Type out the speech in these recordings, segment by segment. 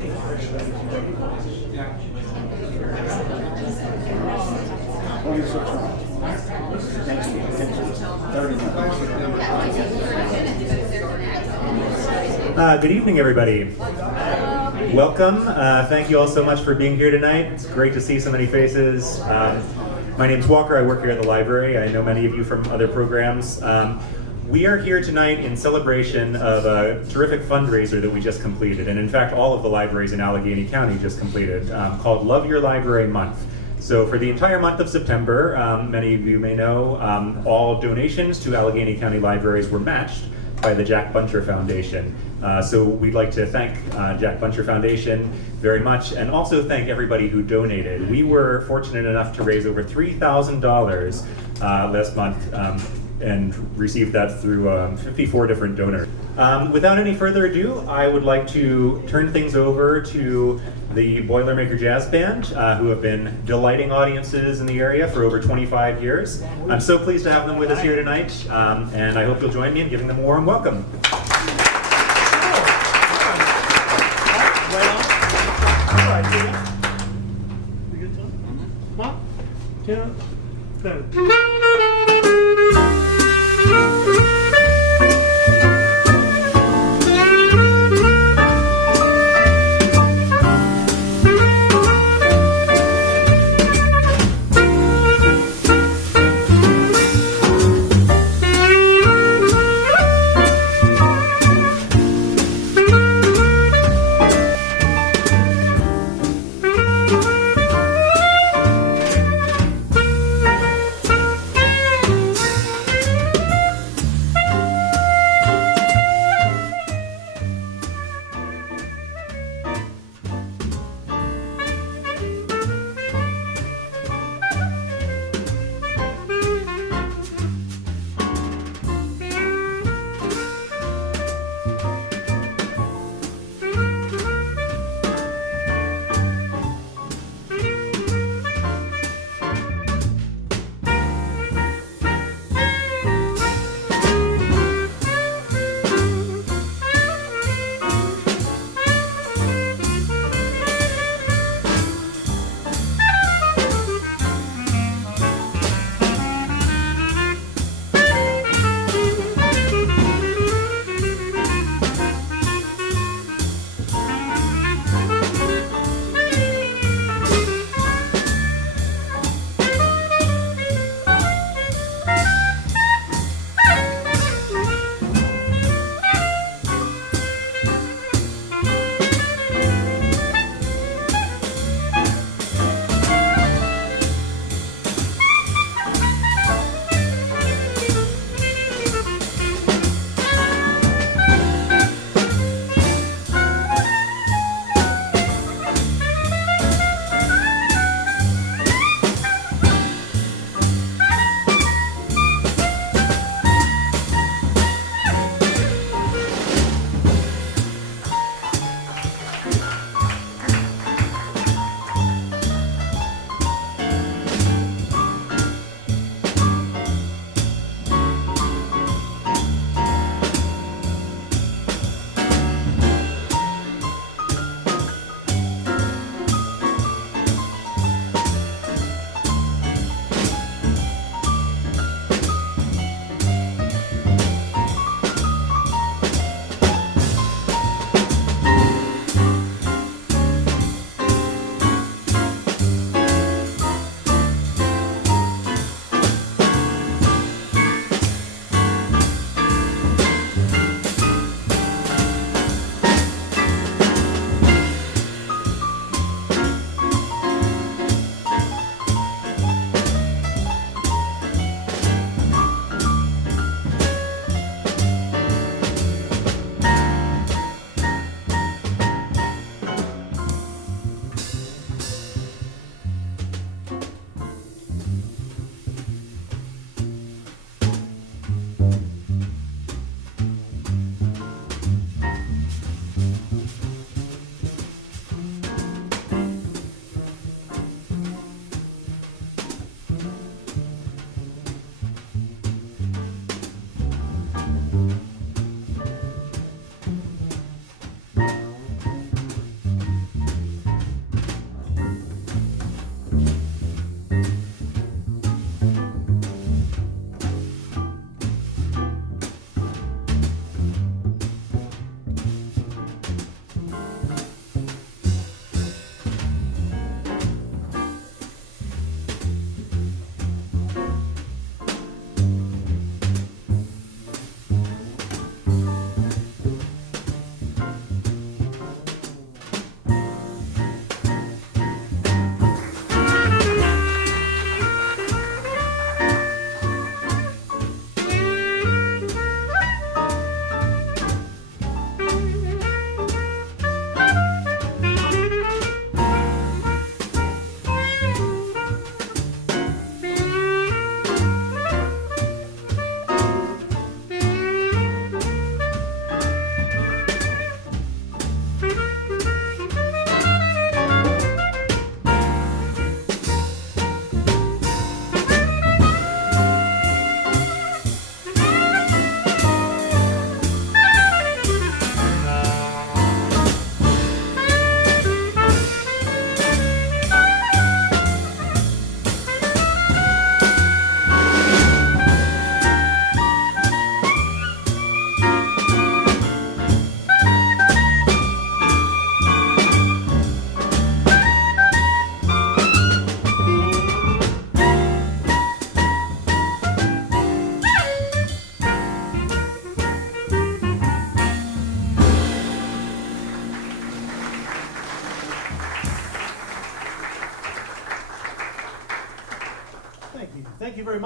Good evening, everybody. Welcome. Thank you all so much for being here tonight. It's great to see so many faces. My name's Walker. I work here at the library. I know many of you from other programs. We are here tonight in celebration of a terrific fundraiser that we just completed, and in fact all of the libraries in Allegheny County just completed, called Love Your Library Month. So for the entire month of September, many of you may know, all donations to Allegheny County libraries were matched by the Jack Buncher Foundation. So we'd like to thank Jack Buncher Foundation very much, and also thank everybody who donated. We were fortunate enough to raise over $3,000 last month, and received that through 54 different donors. Without any further ado, I would like to turn things over to the Boilermaker Jazz Band, who have been delighting audiences in the area for over 25 years. I'm so pleased to have them with us here tonight, and I hope you'll join me in giving them a warm welcome.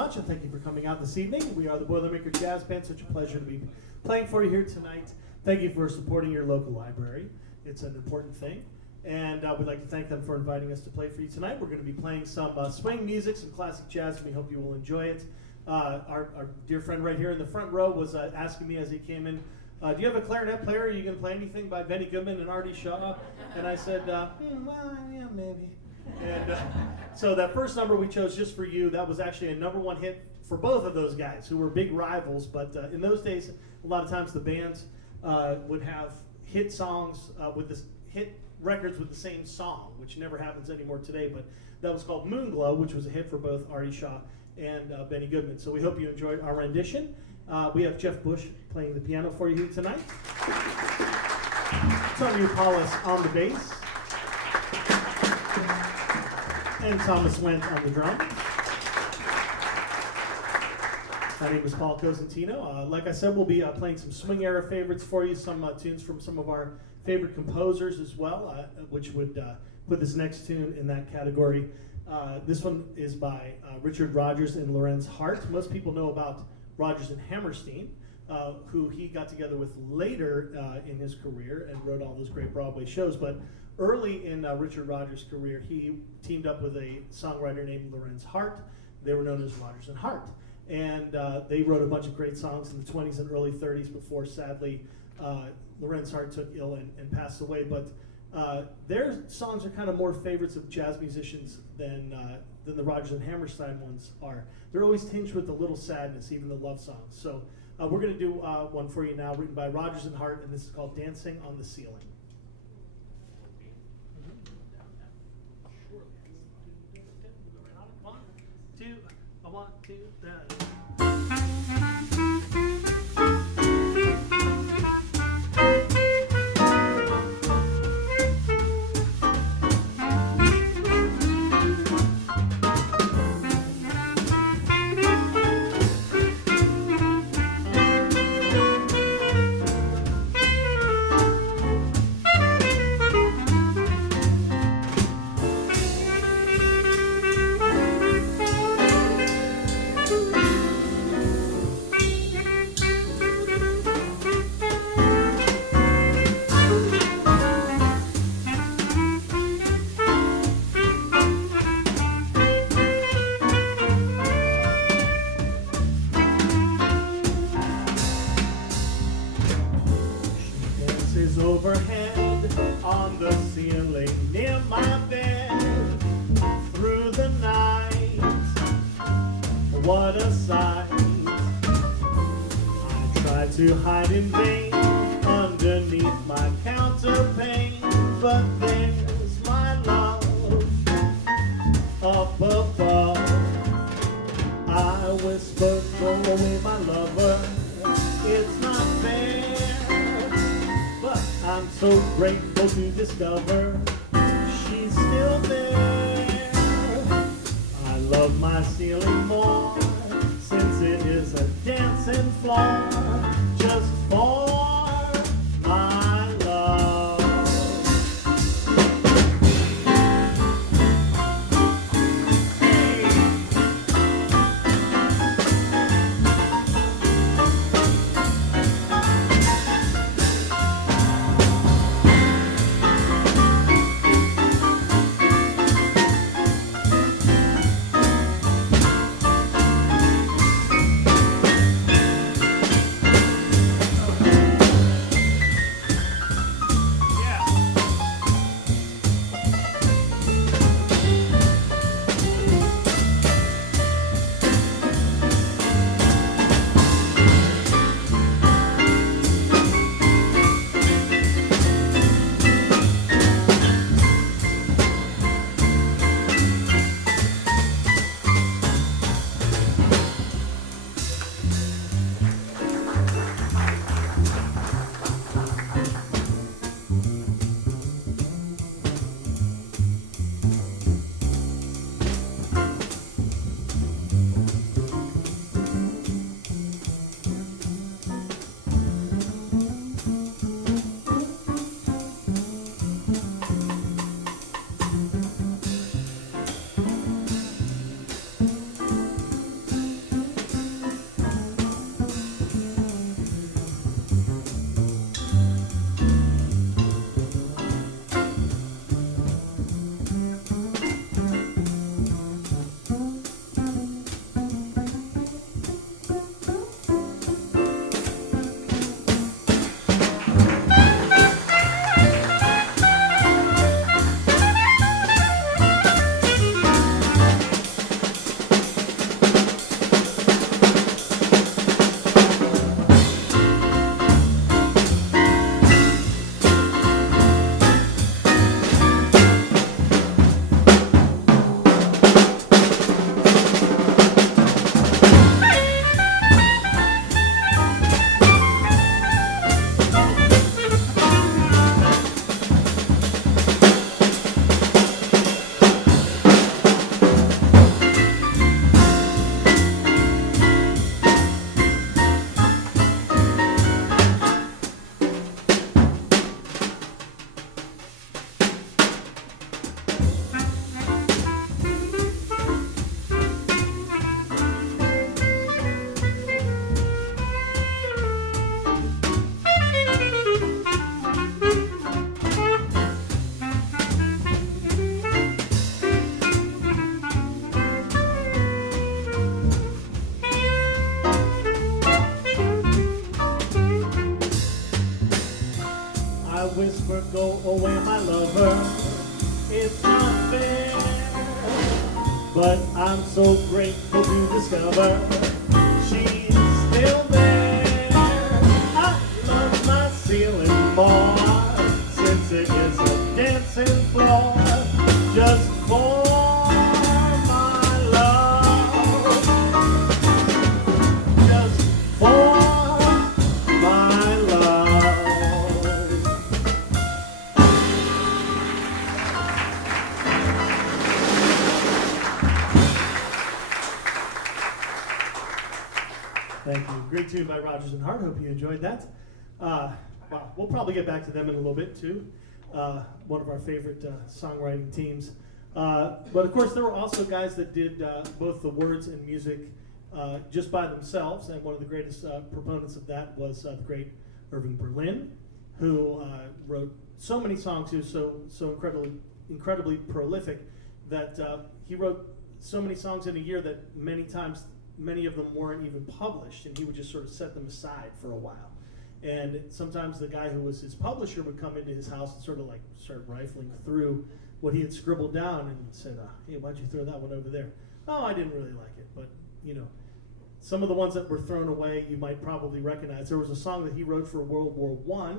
much, and thank you for coming out this evening. We are the Boilermaker Jazz Band. Such a pleasure to be playing for you here tonight. Thank you for supporting your local library. It's an important thing. And we'd like to thank them for inviting us to play for you tonight. We're going to be playing some swing music, some classic jazz, and we hope you will enjoy it. Our dear friend right here in the front row was asking me as he came in, do you have a clarinet player? Are you going to play anything by Benny Goodman and Artie Shaw? And I said, well, yeah, maybe. And so that first number we chose just for you, that was actually a #1 hit for both of those guys who were big rivals. But in those days, a lot of times the bands would have hit songs with this hit records with the same song, which never happens anymore today. But that was called Moonglow, which was a hit for both Artie Shaw and Benny Goodman. So we hope you enjoyed our rendition. We have Jeff Bush playing the piano for you tonight. Tony Paulus on the bass. And Thomas Wendt on the drums. My name is Paul Cosentino. Like I said, we'll be playing some swing era favorites for you, some tunes from some of our favorite composers as well, which would put this next tune in that category. This one is by Richard Rodgers and Lorenz Hart. Most people know about Rodgers and Hammerstein, who he got together with later in his career and wrote all those great Broadway shows. But early in Richard Rodgers' career, he teamed up with a songwriter named Lorenz Hart. They were known as Rodgers and Hart. And they wrote a bunch of great songs in the 20s and early 30s before, sadly, Lorenz Hart took ill and passed away. But their songs are kind of more favorites of jazz musicians than the Rodgers and Hammerstein ones are. They're always tinged with a little sadness, even the love songs. So we're going to do one for you now, written by Rodgers and Hart, and this is called Dancing on the Ceiling. One, two, overhead on the ceiling near my bed through the night. What a sight! I tried to hide in vain underneath my counterpane, but there's my love up above. I whispered, "Go away, my lover, it's not fair." I'm so grateful to discover she's still there. I love my ceiling more since it is a dancing floor just for my love. whisper, go away, my lover. It's not fair, but I'm so grateful to discover she's still there. I love my ceiling more, since it is a dancing floor, just for my love, just for my love. Thank you. Great tune by Rodgers and Hart. Hope you enjoyed that. Wow, we'll probably get back to them in a little bit too. One of our favorite songwriting teams. But of course, there were also guys that did both the words and music just by themselves. And one of the greatest proponents of that was the great Irving Berlin, who wrote so many songs. He was so incredibly prolific that he wrote so many songs in a year that many of them weren't even published, and he would just sort of set them aside for a while. And sometimes the guy who was his publisher would come into his house and sort of like start rifling through what he had scribbled down and said, hey, why'd you throw that one over there? Oh, I didn't really like it. But, you know, some of the ones that were thrown away you might probably recognize. There was a song that he wrote for World War I,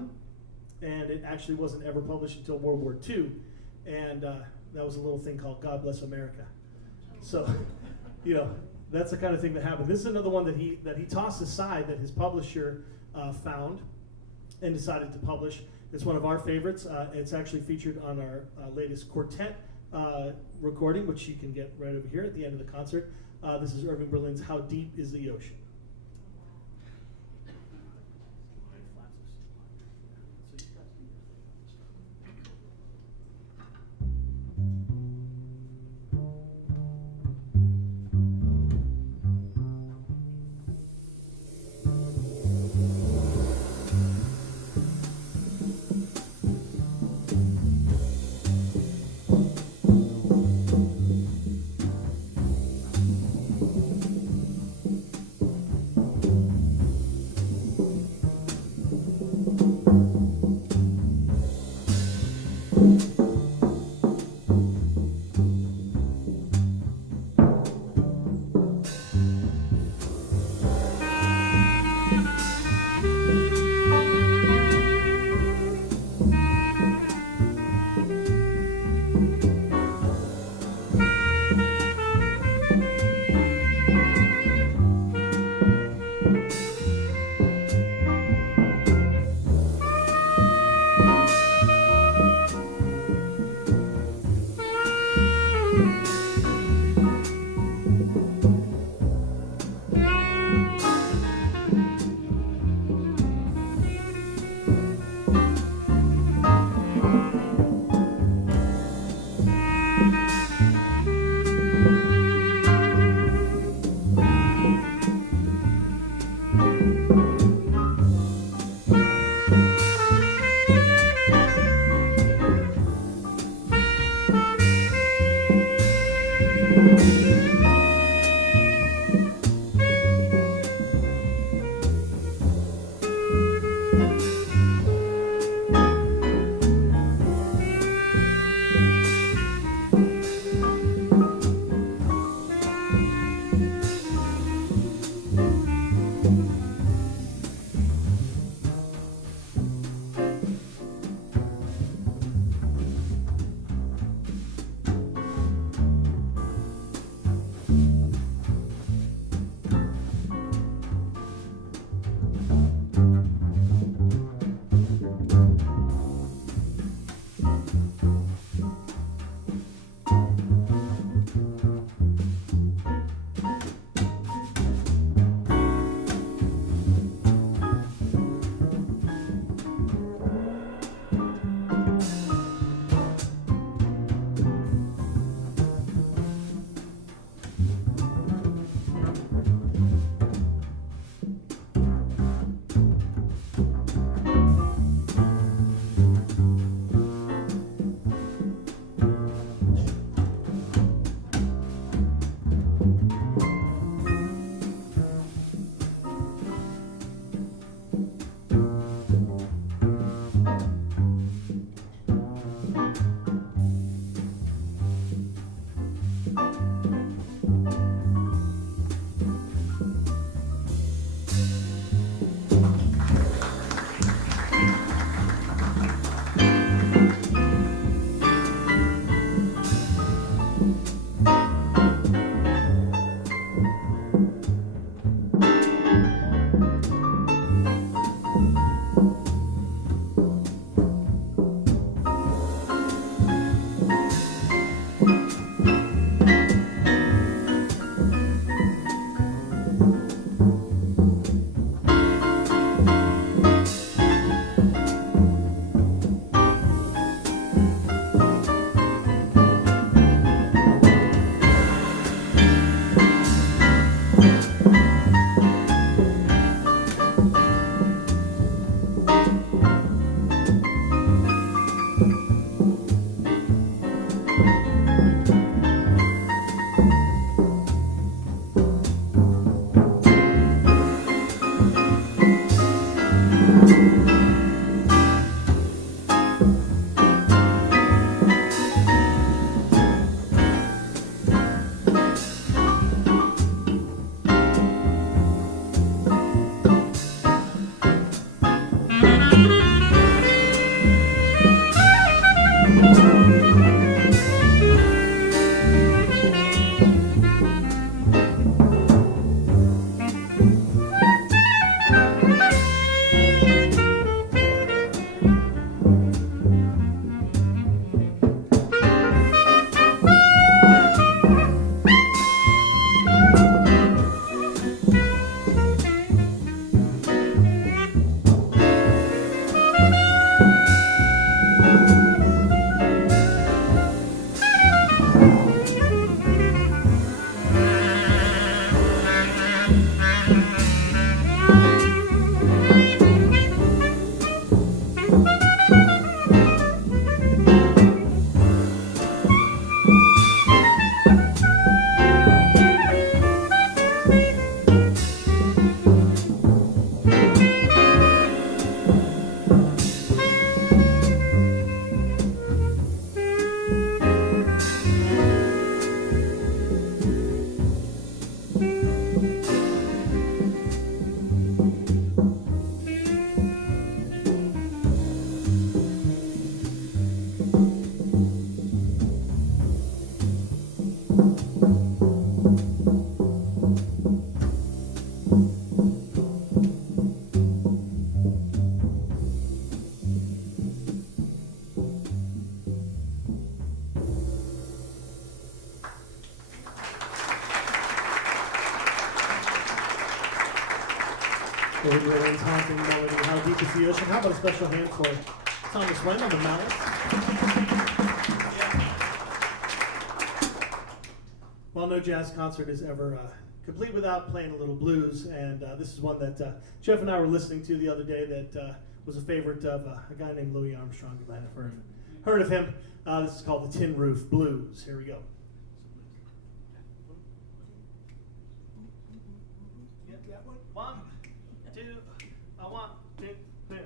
and it actually wasn't ever published until World War II. And that was a little thing called God Bless America. So, you know, that's the kind of thing that happened. This is another one that he tossed aside, that his publisher found and decided to publish. It's one of our favorites. It's actually featured on our latest quartet recording, which you can get right over here at the end of the concert. This is Irving Berlin's How Deep is the Ocean? New Orleans haunting melody, How Deep is the Ocean. How about a special hand for Thomas Wayne on the mallet? Well, no jazz concert is ever complete without playing a little blues, and this is one that Jeff and I were listening to the other day that was a favorite of a guy named Louis Armstrong. You might have heard of him. This is called the Tin Roof Blues. Here we go. Yeah, one, two, one, two, three.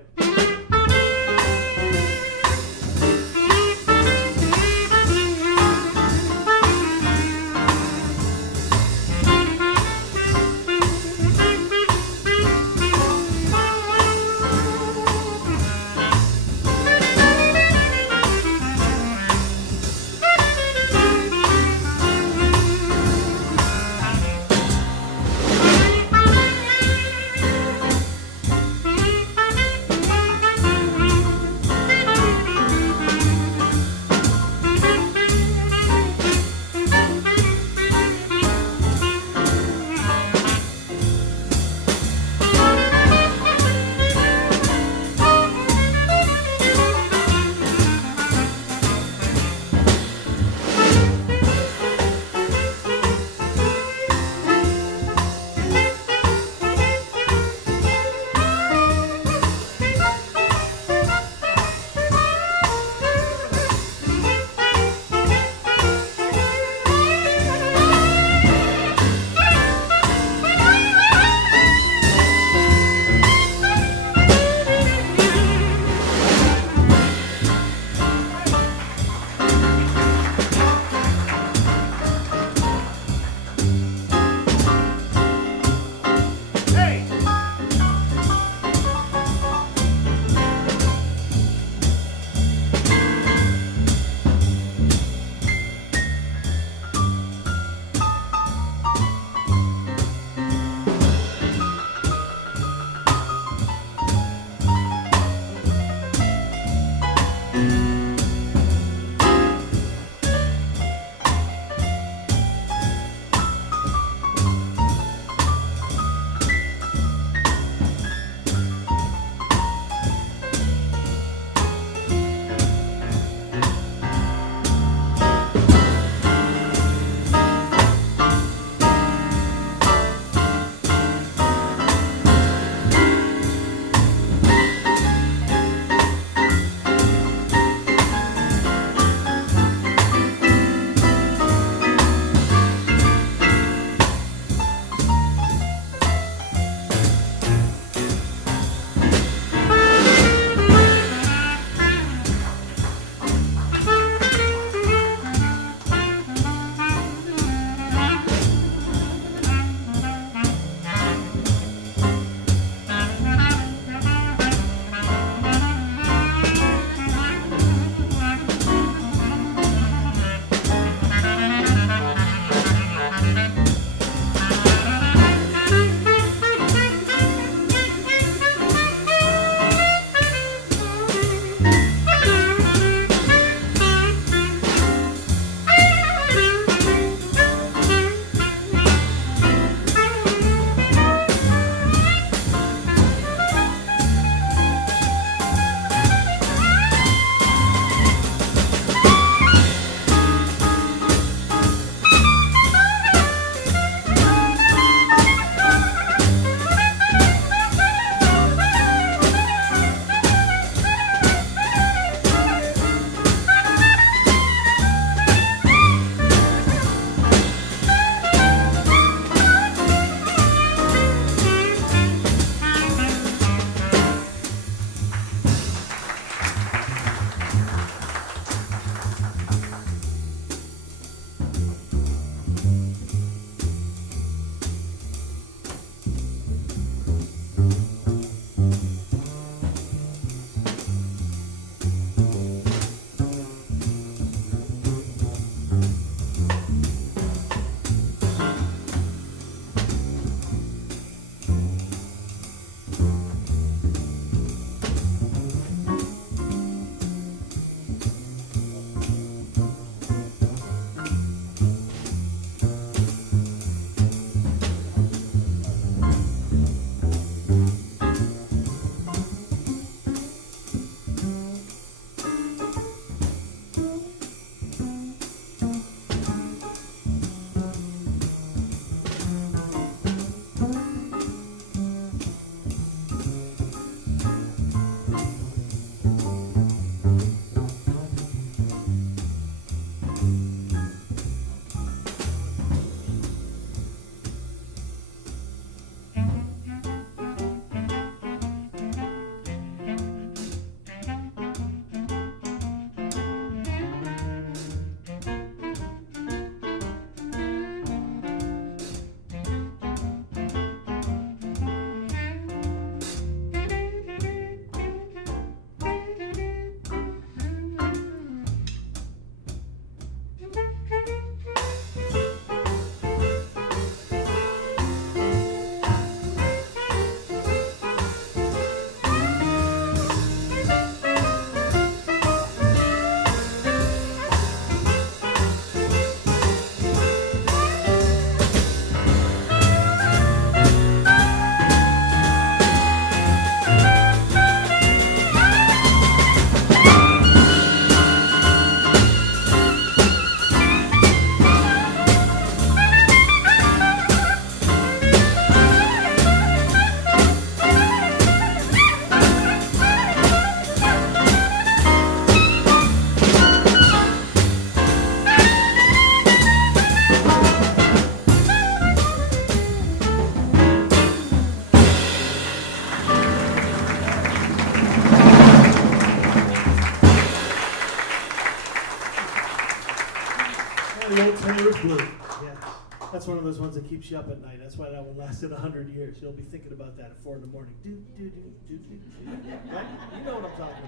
That's one of those ones that keeps you up at night. That's why that one lasted 100 years. You'll be thinking about that at 4 in the morning. Do, do, do, do, do, do. Right? You know what I'm talking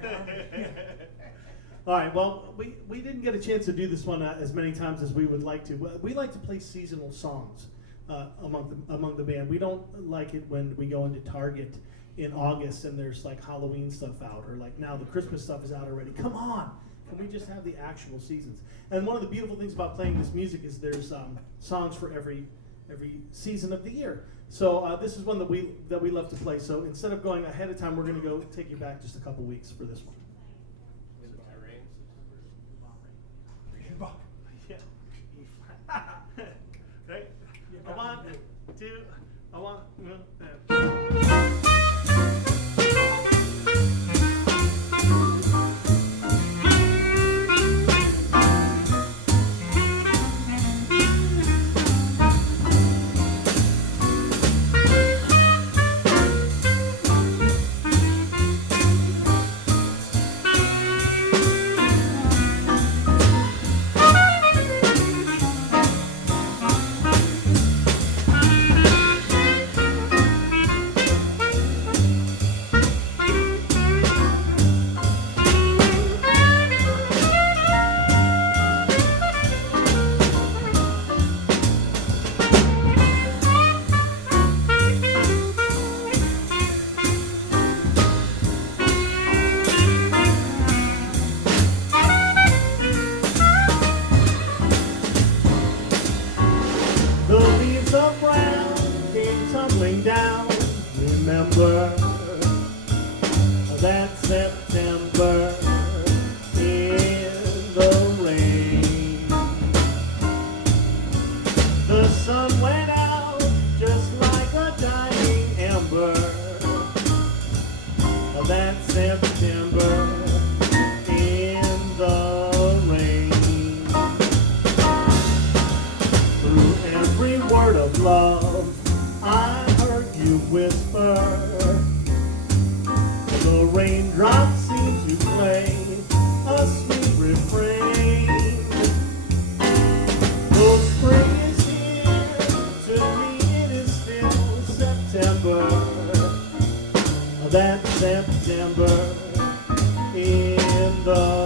about. All right, well, we didn't get a chance to do this one as many times as we would like to. We like to play seasonal songs among the band. We don't like it when we go into Target in August and there's like Halloween stuff out, or like now the Christmas stuff is out already. Come on, can we just have the actual seasons? And one of the beautiful things about playing this music is there's songs for every season of the year. So this is one that we love to play. So instead of going ahead of time, we're going to go take you back just a couple weeks for this one. Yeah. Right? I want to. I want. Down, remember that September in the rain. The sun went out just like a dying ember. That September in the rain. Through every word of love I heard you whisper. The raindrops seem to play a sweet refrain. Though spring is here, to me it is still September. That September in the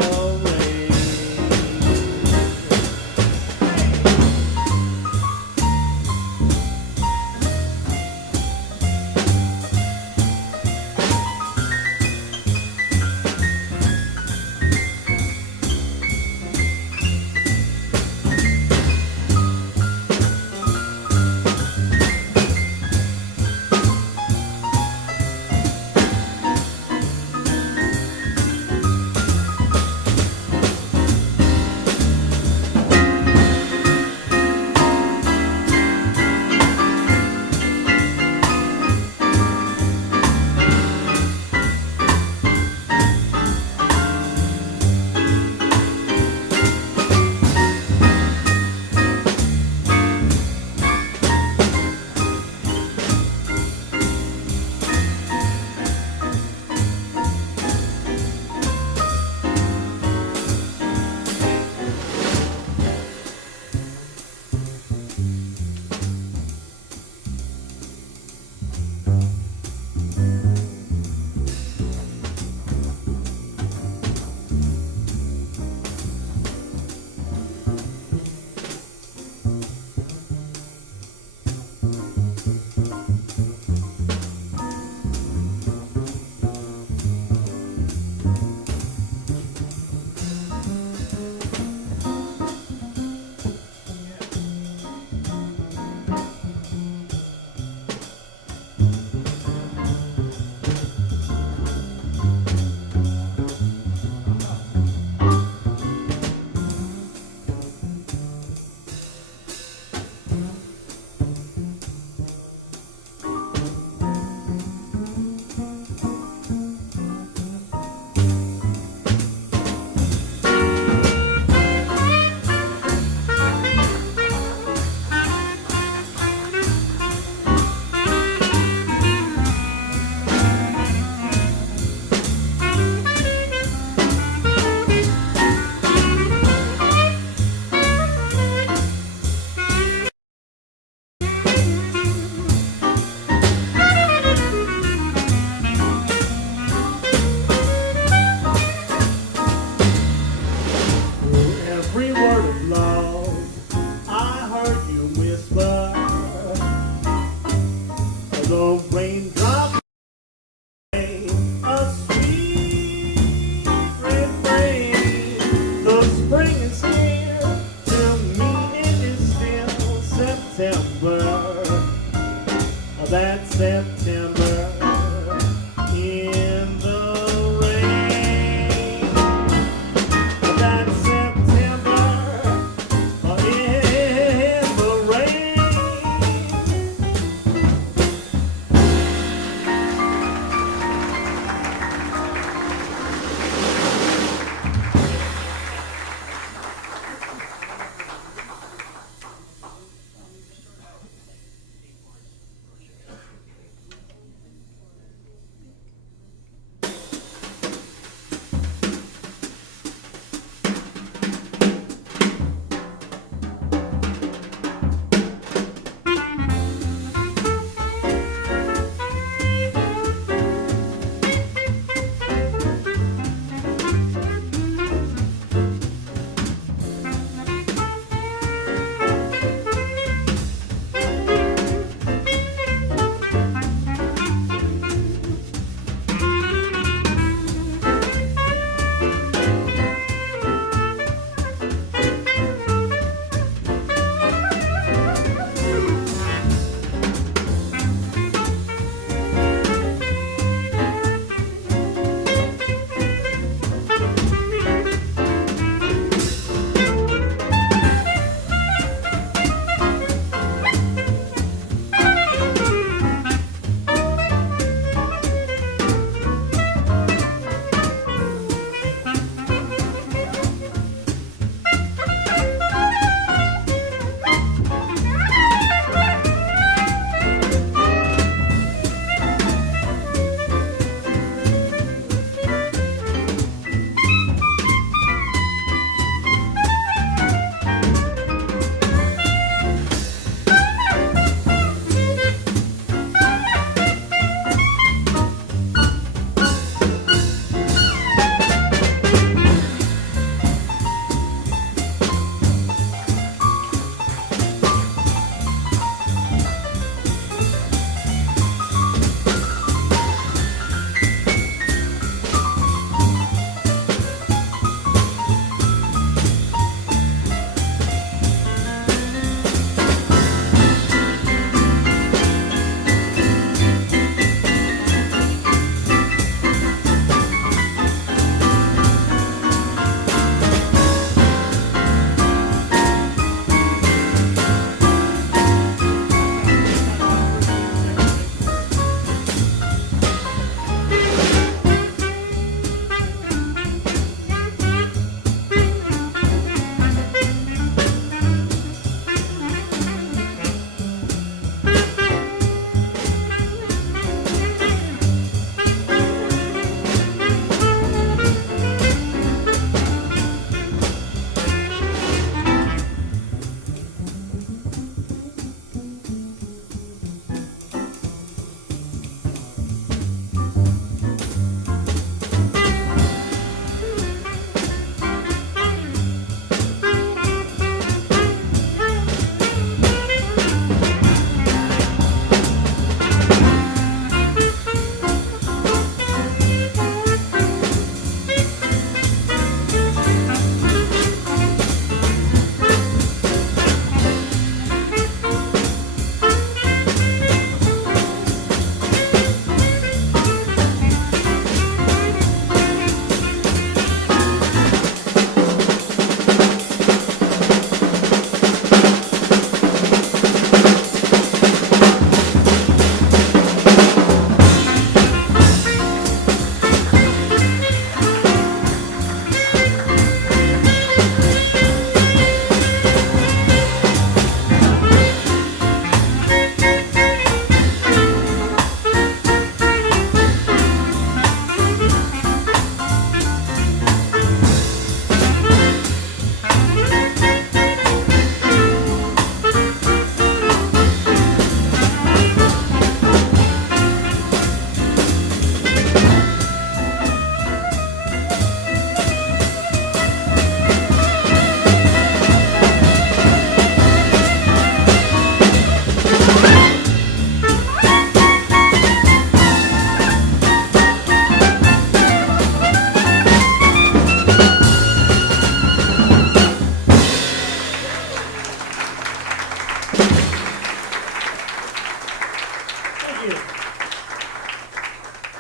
in the rain. That September in the rain.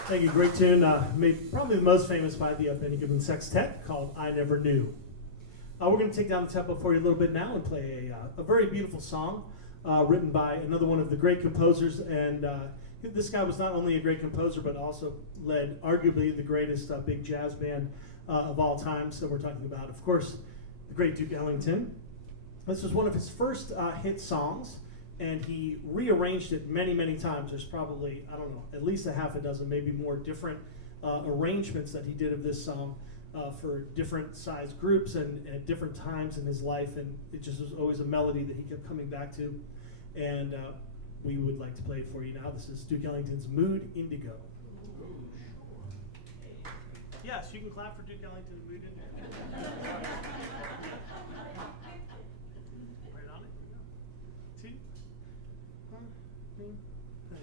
Thank you. Great tune. Made probably the most famous by the Benny Goodman Sextet, called "I Never Knew." We're going to take down the tempo for you a little bit now and play a very beautiful song written by another one of the great composers. And this guy was not only a great composer, but also led arguably the greatest big jazz band of all time. So we're talking about, of course, the great Duke Ellington. This was one of his first hit songs, and he rearranged it many, many times. There's probably, I don't know, at least a half a dozen, maybe more different arrangements that he did of this song for different size groups and at different times in his life. And it just was always a melody that he kept coming back to. And we would like to play it for you now. This is Duke Ellington's Mood Indigo. Yes, you can clap for Duke Ellington's Mood Indigo. Right on it. 2, 1, 2, 3.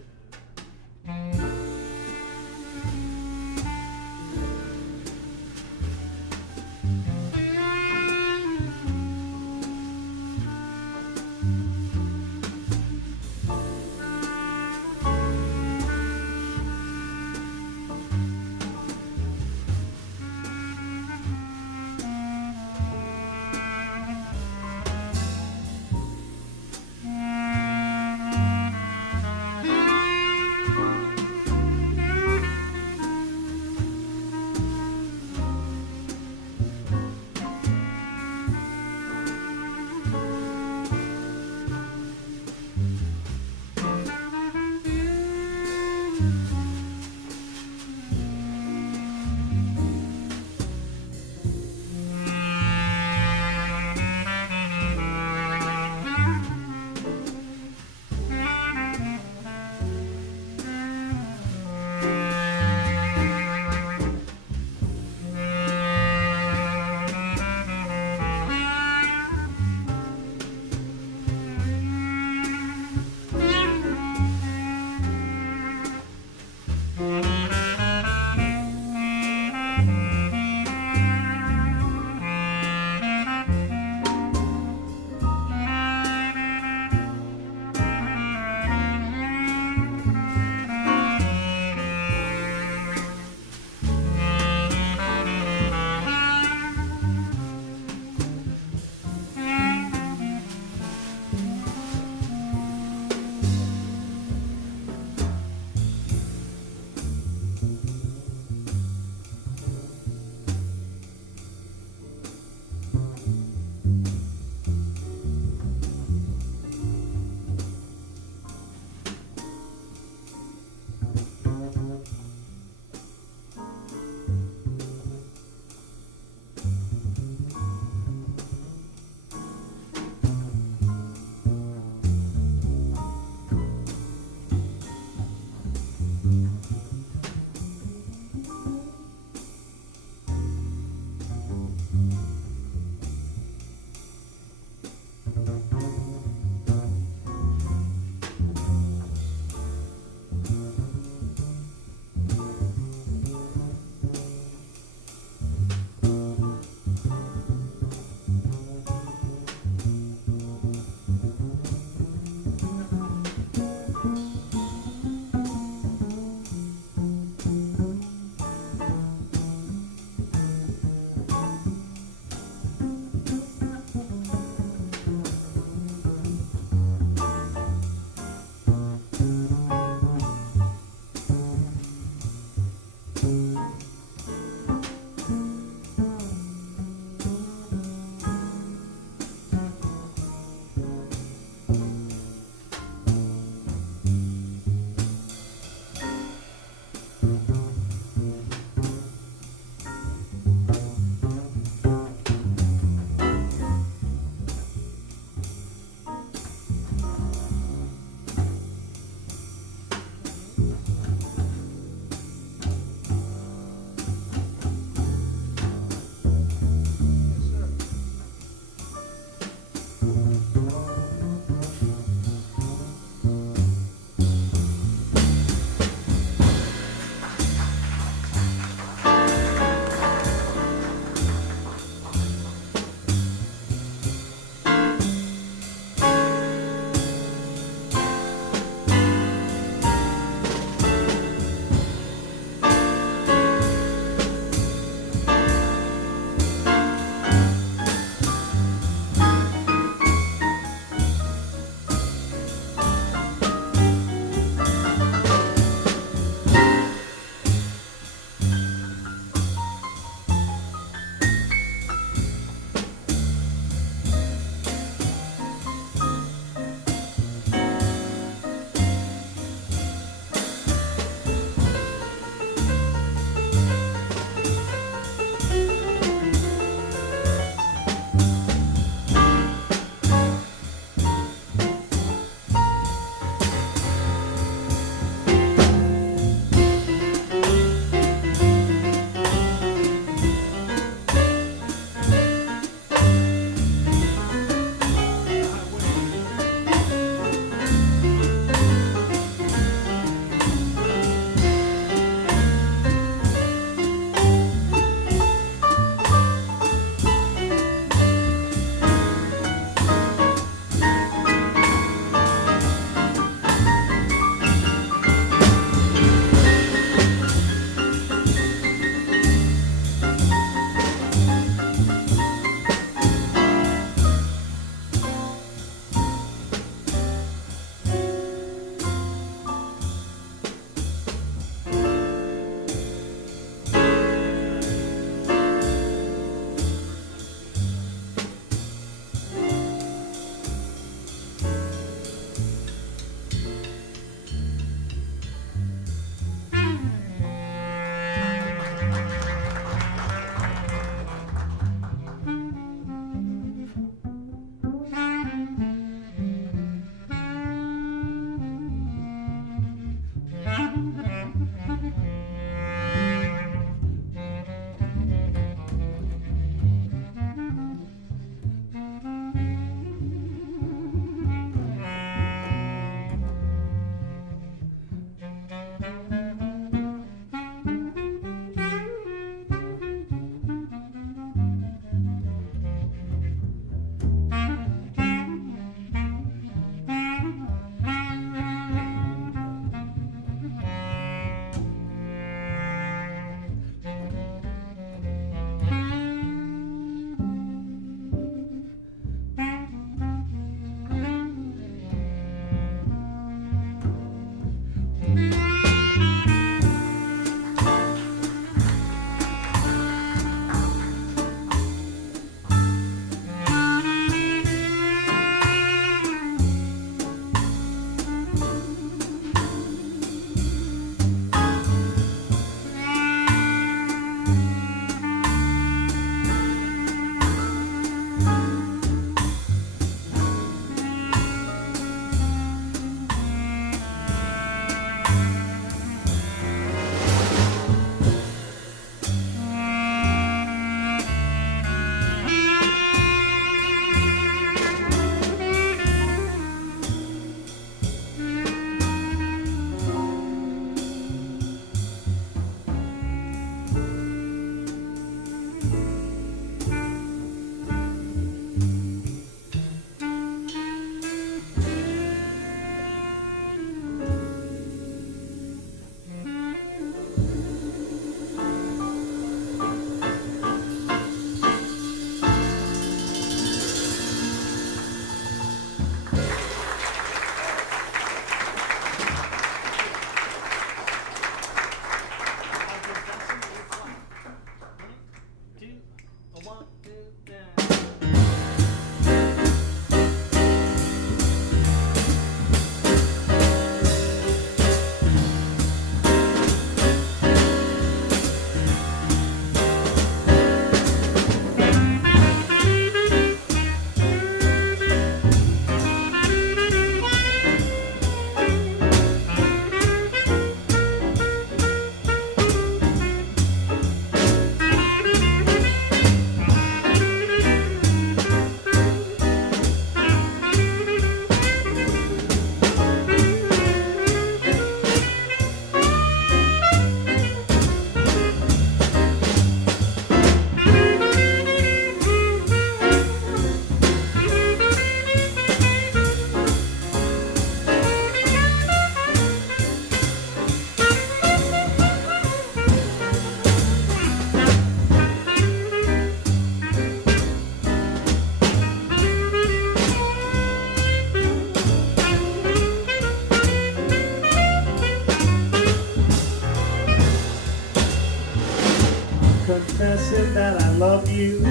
confessing that I love you.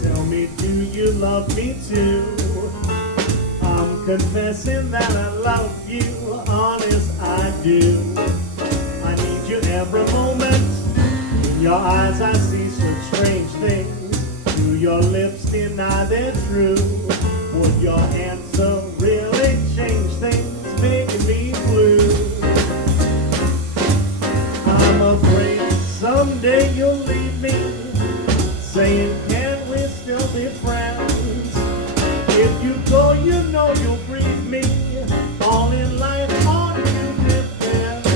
Tell me, do you love me too? I'm confessing that I love you, honest I do. I need you every moment. In your eyes I see such strange things. Do your lips deny they're true? Would your answer really change things, making me blue? I'm afraid someday you'll leave me, saying can we still be friends? If you go, you know you'll grieve me. All in life on you depends.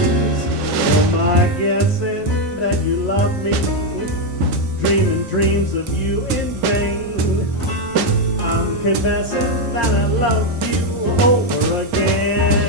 Am I guessing that you love me? Dreaming dreams of you in vain. I'm confessing that I love you over again.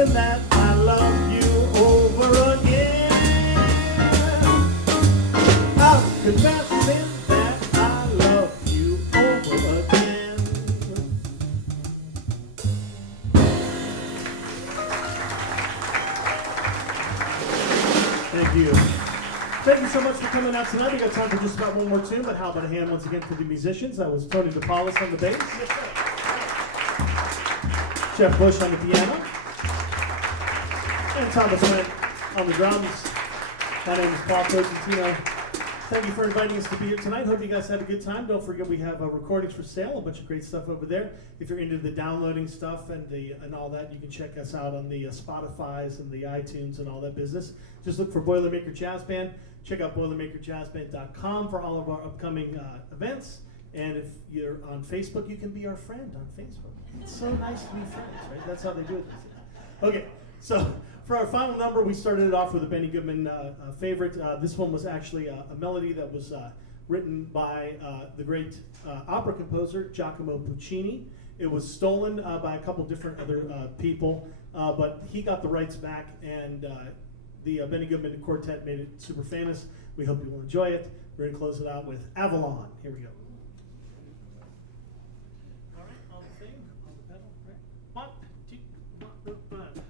That I love you over again. I'm confessing that I love you over again. Thank you. Thank you so much for coming out tonight. We got time for just about one more tune, but how about a hand once again for the musicians? That was Tony DePaulis on the bass. Jeff Bush on the piano. And Thomas Went on the drums. My name is Paul Cosentino. Thank you for inviting us to be here tonight. Hope you guys had a good time. Don't forget we have recordings for sale, a bunch of great stuff over there. If you're into the downloading stuff and all that, you can check us out on the Spotify's and the iTunes and all that business. Just look for Boilermaker Jazz Band. Check out BoilermakerJazzBand.com for all of our upcoming events. And if you're on Facebook, you can be our friend on Facebook. It's so nice to be friends, right? That's how they do it these days. Okay, so for our final number, we started it off with a Benny Goodman favorite. This one was actually a melody that was written by the great opera composer Giacomo Puccini. It was stolen by a couple different other people, but he got the rights back and The Benny Goodman Quartet made it super famous. We hope you will enjoy it. We're going to close it out with Avalon. Here we go. All right, on the thing, on the pedal, right? 1, 2, 1, 1.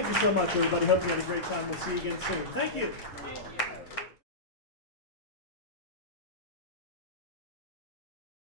Thank you so much, everybody. Hope you had a great time. We'll see you again soon. Thank you.